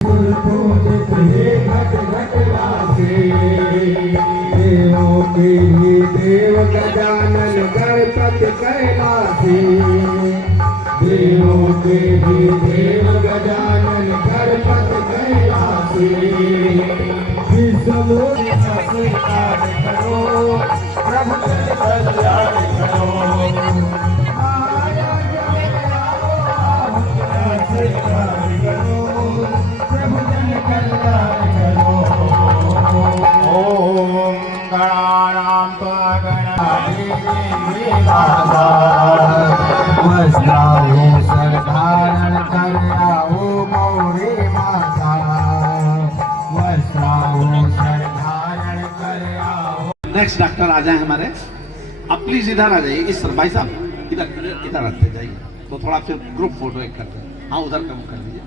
देवों के ही देव गजानन गणपति कैलासी। देवों के ही देव गजानन गणपति कैलासी। विश्वलोक स्वीकार करो, प्रभु जन कल्याण करो। स्वीकार करो, प्रभु जन कल्याण करो। ओम गणानां त्वा वस्त्राओ सरधारण कराओ मोरे माता। वस्त्राओ सरधारण कराओ। नेक्स्ट डॉक्टर आ जाए हमारे। अब प्लीज इधर आ जाइए। इस भाई साहब इधर इधर आते जाइए तो थोड़ा फिर ग्रुप फोटो एक करते हैं। हाँ उधर कम कर लीजिए।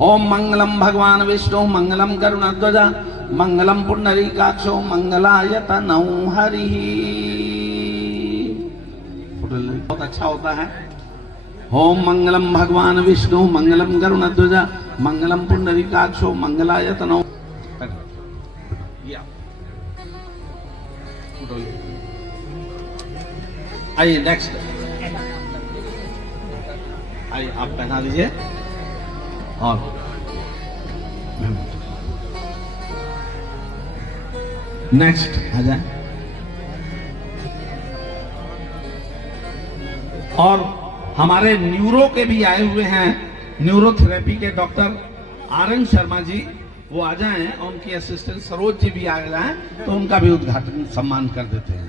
ओम मंगलम भगवान विष्णु मंगलम गरुणध्वजा मंगलम पुंडरीकाक्षो मंगलायतनौ हरि। बहुत अच्छा होता है। ओम मंगलम भगवान विष्णु मंगलम गरुणध्वजा मंगलम पुंडरीकाक्षो मंगलायतनौ। आइए नेक्स्ट। आइए आप पहना दीजिए। और नेक्स्ट आ जाए। और हमारे न्यूरो के भी आए हुए हैं, न्यूरोथेरेपी के डॉक्टर आर.एन. शर्मा जी, वो आ जाएं। और उनकी असिस्टेंट सरोज जी भी आ जाएं तो उनका भी उद्घाटन सम्मान कर देते हैं।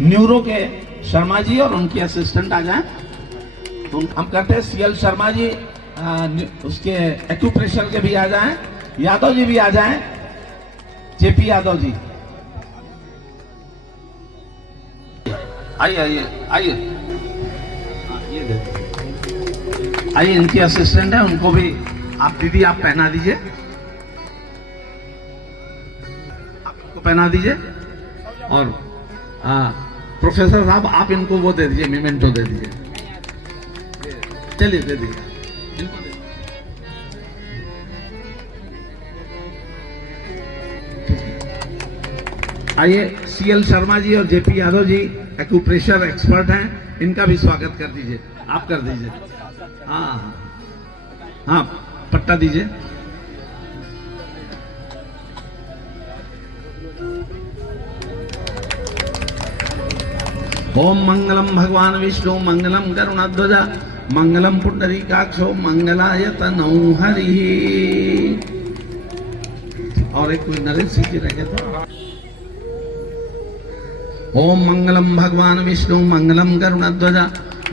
न्यूरो के शर्मा जी और उनकी असिस्टेंट आ जाएं। हम करते हैं सीएल शर्मा जी, उसके एक्यूप्रेशर के भी आ जाएं। यादव जी भी आ जाएं। जेपी यादव जी आइए आइए आइए। आइए इनकी असिस्टेंट है, उनको भी आप दीदी आप पहना दीजिए। आपको पहना दीजिए। और प्रोफेसर साहब आप इनको वो दे दीजिए, मेमेंटो दे दीजिए। चलिए दे दीजिए। आइए सीएल शर्मा जी और JP Yadav ji acupressure expert हैं, इनका भी स्वागत कर दीजिए। आप कर दीजिए। हाँ हाँ पट्टा दीजिए। ओम मंगलम भगवान विष्णु मंगलम गरुणध्वजा मंगलम पुंडरीकाक्षो मंगलायतनौ हरि। और एक कोई नरेश जी रह गया था। ओम मंगलम भगवान विष्णु मंगलम गरुणध्वजा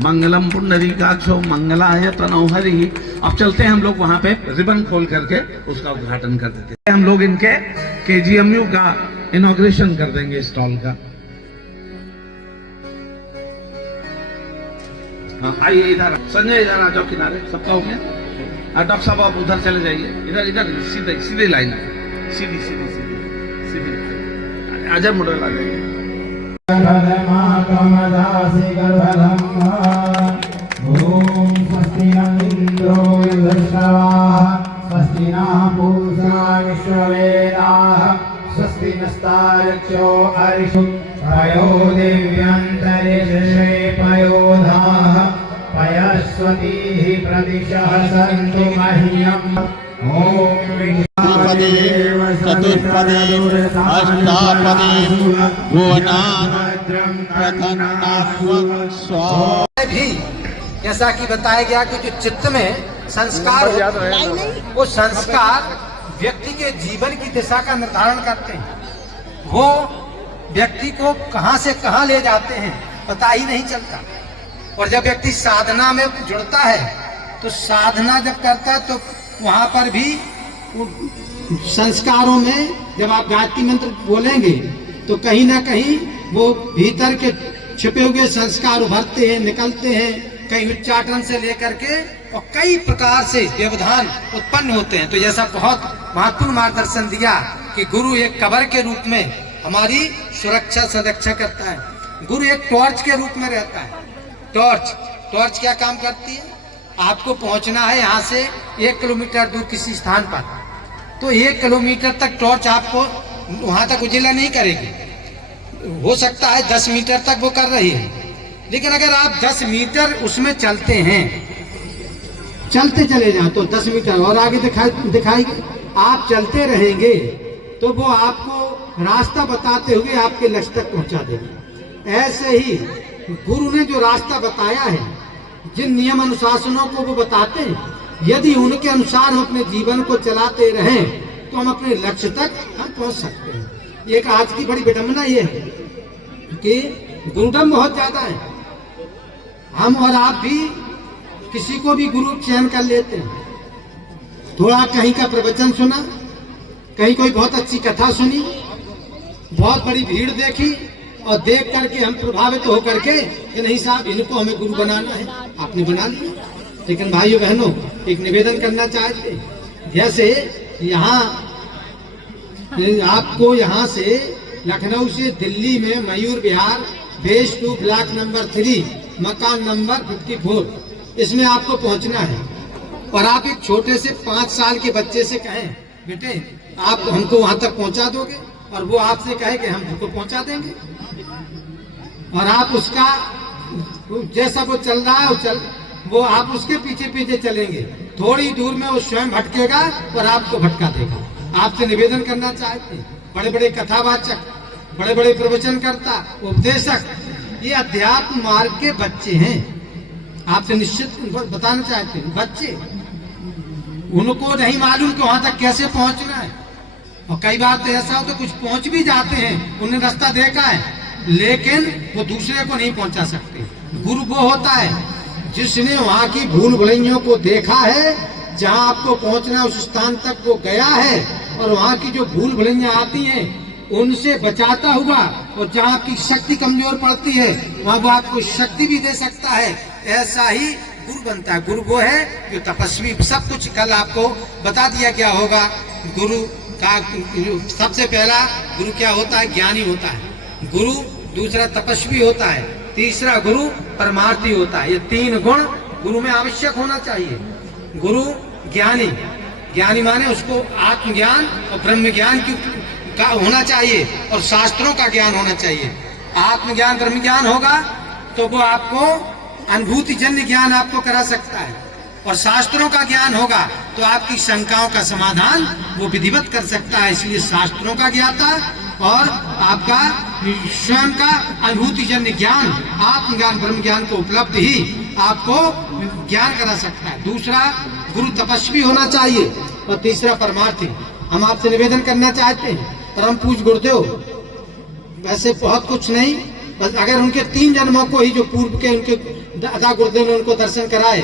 मंगलम पुंडरीकाक्षो मंगलायतनौ हरि। अब चलते हैं हम लोग वहां पे रिबन खोल करके उसका उद्घाटन कर देते हैं। हम लोग इनके केजीएमयू का इनॉग्रेशन कर देंगे स्टॉल का। आइए इधर संजय, इधर आ जाओ किनारे। सबका हो गया? डॉक्टर साहब आप उधर चले जाइए। इधर इधर सीधे सीधे लाइन, सीधी सीधी सीधी सीधी। आजा मुड़ल आ जाइए। ओम स्वस्ति न इंद्रो वृषभाः स्वस्ति न पूषा विश्ववेदाः स्वस्ति नस्तार्क्ष्यो अरिषु पयो दिव्यन्तरिक्षे पयोधाः पयस्वतीः प्रदिशः सन्तु मह्यम्। ओम चतुष्पदी अष्टापदी भुवनाद्रं भी जैसा कि बताया गया कि जो चित्त में संस्कार वो संस्कार व्यक्ति के जीवन की दिशा का निर्धारण करते हैं। वो व्यक्ति को कहां से कहां ले जाते हैं पता ही नहीं चलता। और जब व्यक्ति साधना में जुड़ता है तो साधना जब करता है तो वहां पर भी संस्कारों में जब आप गायत्री मंत्र बोलेंगे तो कहीं ना कहीं वो भीतर के छिपे हुए संस्कार उभरते हैं, निकलते हैं, कई उच्चाटन से लेकर के और कई प्रकार से व्यवधान उत्पन्न होते हैं। तो जैसा बहुत महत्वपूर्ण मार्गदर्शन दिया कि गुरु एक कवर के रूप में हमारी सुरक्षा संरक्षा करता है, गुरु एक टॉर्च के रूप में रहता है। टॉर्च, टॉर्च क्या काम करती है? आपको पहुंचना है यहाँ से 1 किलोमीटर दूर किसी स्थान पर, तो 1 किलोमीटर तक टॉर्च आपको वहां तक उजाला नहीं करेगी। हो सकता है 10 मीटर तक वो कर रही है, लेकिन अगर आप 10 मीटर उसमें चलते हैं, चलते चले जाओ तो 10 मीटर और आगे दिखाएगी। आप चलते रहेंगे तो वो आपको रास्ता बताते हुए आपके लक्ष्य तक पहुंचा देगी। ऐसे ही गुरु ने जो रास्ता बताया है, जिन नियम अनुशासनों को वो बताते हैं, यदि उनके अनुसार हम अपने जीवन को चलाते रहें तो हम अपने लक्ष्य तक हम पहुंच सकते हैं। एक आज की बड़ी विडंबना ये है कि गुरुडम बहुत ज्यादा है। हम और आप भी किसी को भी गुरु चयन कर लेते हैं, थोड़ा कहीं का प्रवचन सुना, कहीं कोई बहुत अच्छी कथा सुनी, बहुत बड़ी भीड़ देखी और देख करके हम प्रभावित होकर के कि नहीं साहब इनको हमें गुरु बनाना है, आपने बना लिया। लेकिन भाइयों बहनों, एक निवेदन करना चाहते हैं, जैसे यहाँ आपको यहाँ से लखनऊ से दिल्ली में Mayur Vihar phase 2 block number 3 मकान नंबर 54, इसमें आपको पहुंचना है। और आप एक छोटे से 5 साल के बच्चे से कहें बेटे आप हमको वहां तक पहुंचा दोगे, और वो आपसे कहे कि हम हमको पहुंचा देंगे, और आप उसका जैसा वो चल रहा है वो आप उसके पीछे पीछे चलेंगे, थोड़ी दूर में वो स्वयं भटकेगा और आपको भटका देगा। आपसे निवेदन करना चाहते हैं, बड़े बड़े कथावाचक, बड़े बड़े प्रवचनकर्ता, उपदेशक, ये अध्यात्म मार्ग के बच्चे हैं। आपसे निश्चित बताना चाहते हैं, बच्चे, उनको नहीं मालूम कि वहां तक कैसे पहुंचना है। और कई बार तो ऐसा हो तो कुछ पहुंच भी जाते हैं, उन्हें रास्ता देखा है, लेकिन वो दूसरे को नहीं पहुंचा सकते। गुरु वो होता है जिसने वहां की भूल भुलैयों को देखा है, जहां आपको पहुंचना उस स्थान तक वो गया है, और वहां की जो भूल भुलैया आती हैं उनसे बचाता हुआ, और जहां आपकी शक्ति कमजोर पड़ती है वहां वो आपको शक्ति भी दे सकता है। ऐसा ही गुरु बनता है। गुरु वो है जो तपस्वी, सब कुछ कल आपको बता दिया क्या होगा। गुरु का सबसे पहला गुरु क्या होता है? ज्ञानी होता है गुरु, दूसरा तपस्वी होता है, तीसरा गुरु परमार्थी होता है। ये 3 गुण गुरु में आवश्यक होना चाहिए। गुरु ज्ञानी, ज्ञानी माने उसको आत्मज्ञान और ब्रह्म ज्ञान का होना चाहिए, और शास्त्रों का ज्ञान होना चाहिए। आत्मज्ञान ब्रह्म ज्ञान होगा तो वो आपको अनुभूति जन्य ज्ञान आपको करा सकता है, और शास्त्रों का ज्ञान होगा तो आपकी शंकाओं का समाधान वो विधिवत कर सकता है। इसलिए शास्त्रों का ज्ञाता और आपका स्वयं का अनुभूति जन्य ज्ञान, आत्मज्ञान ब्रह्म ज्ञान को उपलब्ध ही आपको ज्ञान करा सकता है। दूसरा गुरु तपस्वी होना चाहिए, और तीसरा परमार्थी। हम आपसे निवेदन करना चाहते हैं, परम पूज्य गुरुदेव, वैसे बहुत कुछ नहीं, बस अगर उनके 3 जन्मों को ही जो पूर्व के उनके दादा गुरुदेव ने उनको दर्शन कराए।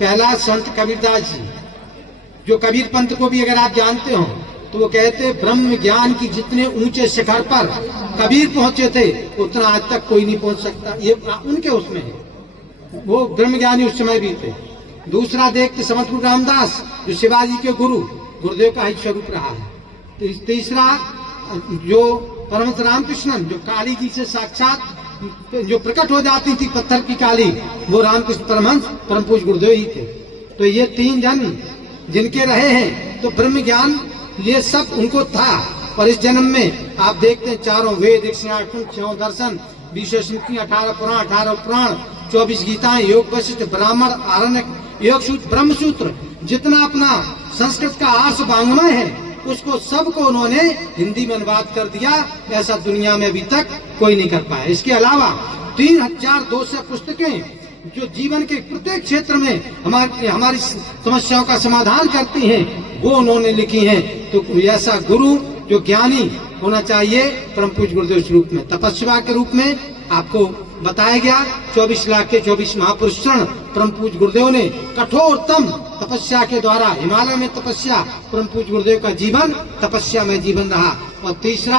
पहला संत कबीरदास जी, जो कबीर पंथ को भी अगर आप जानते हो तो वो कहते ब्रह्म ज्ञान की जितने ऊंचे शिखर पर कबीर पहुंचे थे उतना आज तक कोई नहीं पहुंच सकता। ये उनके उसमें है, वो ब्रह्म ज्ञानी उस समय भी थे। दूसरा देखते समर्थ गुरु रामदास, जो शिवाजी के गुरु गुरुदेव का ही स्वरूप रहा है। तीसरा जो परमहंस रामकृष्णन, जो काली जी से साक्षात जो प्रकट हो जाती थी पत्थर की काली, वो रामकृष्ण परमहंस परम पूज्य गुरुदेव ही थे। तो ये 3 जन जिनके रहे हैं, तो ब्रह्म ज्ञान ये सब उनको था। और इस जन्म में आप देखते हैं 4 वेद, 108 दर्शन, 20 स्मृति, 18 पुराण, 18 पुराण, 24 गीताएं, योग वशिष्ठ, ब्राह्मण, आरण्यक, योग सूत्र, ब्रह्म सूत्र, जितना अपना संस्कृत का आर्ष वाङ्मय है उसको सबको उन्होंने हिंदी में अनुवाद कर दिया। ऐसा दुनिया में अभी तक कोई नहीं कर पाया। इसके अलावा 3200 पुस्तकें जो जीवन के प्रत्येक क्षेत्र में हमारी समस्याओं का समाधान करती हैं, वो उन्होंने लिखी हैं। तो ऐसा गुरु जो ज्ञानी होना चाहिए परम पूज्य गुरुदेव स्वरूप में। तपस्या के रूप में आपको बताया गया 24 लाख के 24 महापुरुष परम पूज्य गुरुदेव ने कठोरतम तपस्या के द्वारा, हिमालय में तपस्या, परम पूज्य गुरुदेव का जीवन तपस्या में जीवन रहा। और तीसरा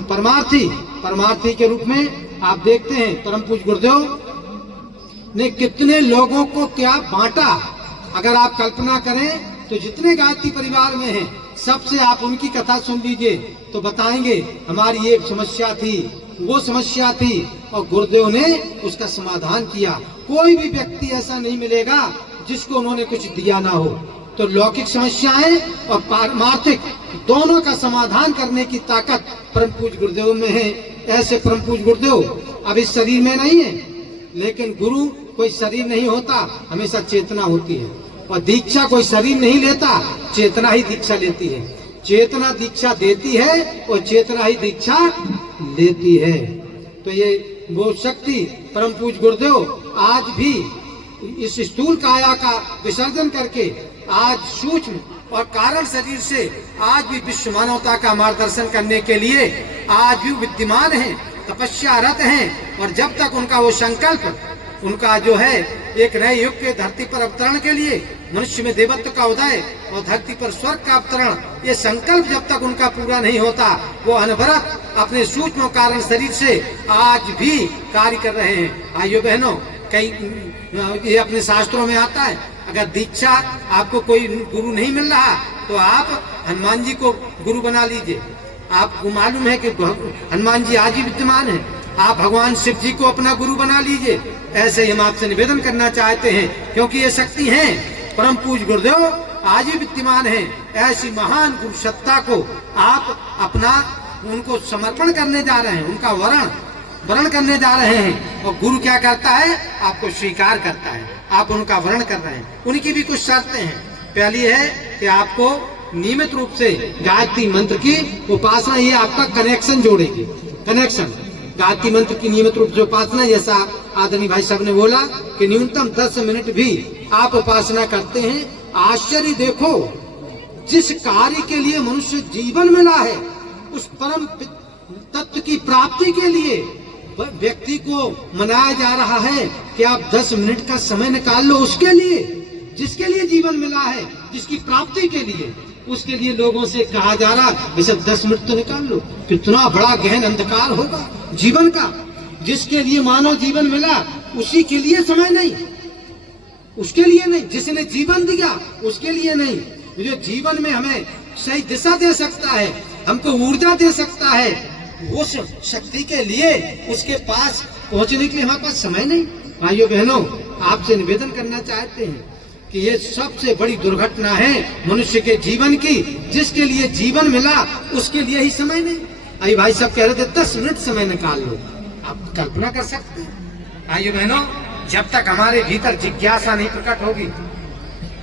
परमार्थी के रूप में आप देखते हैं परम पूज्य गुरुदेव ने कितने लोगों को क्या बांटा। अगर आप कल्पना करें तो जितने गायत्री परिवार में हैं सबसे आप उनकी कथा सुन लीजिए तो बताएंगे हमारी एक समस्या थी, वो समस्या थी और गुरुदेव ने उसका समाधान किया। कोई भी व्यक्ति ऐसा नहीं मिलेगा जिसको उन्होंने कुछ दिया ना हो। तो लौकिक समस्याएं और पारमार्थिक दोनों का समाधान करने की ताकत परम पूज्य गुरुदेव में है। ऐसे परम पूज्य गुरुदेव अब इस शरीर में नहीं है, लेकिन गुरु कोई शरीर नहीं होता, हमेशा चेतना होती है। और दीक्षा कोई शरीर नहीं लेता, चेतना ही दीक्षा लेती है। चेतना दीक्षा देती है और चेतना ही दीक्षा लेती है। तो ये वो शक्ति परम पूज्य गुरुदेव आज भी इस स्थूल काया का विसर्जन करके आज सूक्ष्म और कारण शरीर से आज भी विश्व मानवता का मार्गदर्शन करने के लिए आज भी विद्यमान हैं, तपस्यारत हैं। और जब तक उनका वो संकल्प, उनका जो है एक नए युग के धरती पर अवतरण के लिए, मनुष्य में देवत्व का उदय और धरती पर स्वर्ग का अवतरण, ये संकल्प जब तक उनका पूरा नहीं होता, वो अनवरत अपने सूक्ष्म कारण शरीर से आज भी कार्य कर रहे हैं। भाइयों बहनों, कई ये अपने शास्त्रों में आता है, अगर दीक्षा आपको कोई गुरु नहीं मिल रहा तो आप हनुमान जी को गुरु बना लीजिए। आपको मालूम है कि हनुमान जी आज ही विद्यमान है, आप भगवान शिव जी को अपना गुरु बना लीजिए। ऐसे ही हम आपसे निवेदन करना चाहते हैं, क्योंकि ये शक्ति है परम पूज्य गुरुदेव आज ही विद्यमान है। ऐसी महान गुरु सत्ता को आप अपना उनको समर्पण करने जा रहे हैं, उनका वर्ण करने जा रहे हैं। और गुरु क्या करता है? आपको स्वीकार करता है, आप उनका वर्ण कर रहे हैं। उनकी भी कुछ शर्तें हैं। पहली है कि आपको नियमित रूप से गायत्री मंत्र की उपासना, ये आपका कनेक्शन जोड़ेगी। कनेक्शन गायत्री मंत्र की नियमित रूप से उपासना, जैसा आदरणीय भाई साहब ने बोला कि न्यूनतम 10 मिनट भी आप उपासना करते हैं। आश्चर्य देखो, जिस कार्य के लिए मनुष्य जीवन मिला है, उस परम तत्व की प्राप्ति के लिए व्यक्ति को मनाया जा रहा है कि आप 10 मिनट का समय निकाल लो उसके लिए, जिसके लिए जीवन मिला है, जिसकी प्राप्ति के लिए। उसके लिए लोगों से कहा जा रहा है 10 मिनट तो निकाल लो। कितना बड़ा गहन अंधकार होगा जीवन का। जिसके लिए मानव जीवन मिला, उसी के लिए समय नहीं, उसके लिए नहीं। जिसने जीवन दिया उसके लिए नहीं। जो जीवन में हमें सही दिशा दे सकता है, हमको ऊर्जा दे सकता है, उस शक्ति के लिए उसके पास पहुंचने के लिए हमारे पास समय नहीं। भाइयों बहनों, आपसे निवेदन करना चाहते हैं कि ये सबसे बड़ी दुर्घटना है मनुष्य के जीवन की। जिसके लिए जीवन मिला उसके लिए ही समय नहीं। अभी भाई साहब कह रहे थे 10 मिनट समय निकाल लो। आप कल्पना कर सकते हैं? भाइयों बहनों, जब तक हमारे भीतर जिज्ञासा नहीं प्रकट होगी,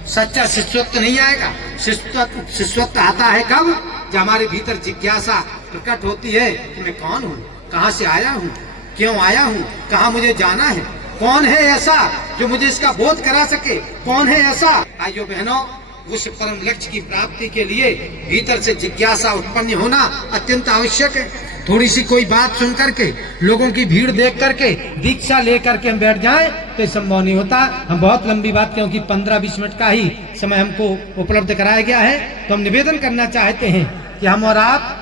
सच्चा शिष्यत्व नहीं आएगा। शिष्यत्व आता है कब? जब हमारे भीतर जिज्ञासा प्रकट होती है कि मैं कौन हूँ, कहाँ से आया हूँ, क्यों आया हूँ, कहाँ मुझे जाना है, कौन है ऐसा जो मुझे इसका बोध करा सके, कौन है ऐसा। भाइयों बहनों, उस परम लक्ष्य की प्राप्ति के लिए भीतर से जिज्ञासा उत्पन्न होना अत्यंत आवश्यक है। थोड़ी सी कोई बात सुन करके, लोगों की भीड़ देख करके दीक्षा लेकर के हम बैठ जाएं तो संभव नहीं होता। हम बहुत लंबी बात, क्योंकि 15-20 मिनट का ही समय हमको उपलब्ध कराया गया है, तो हम निवेदन करना चाहते हैं कि हम और आप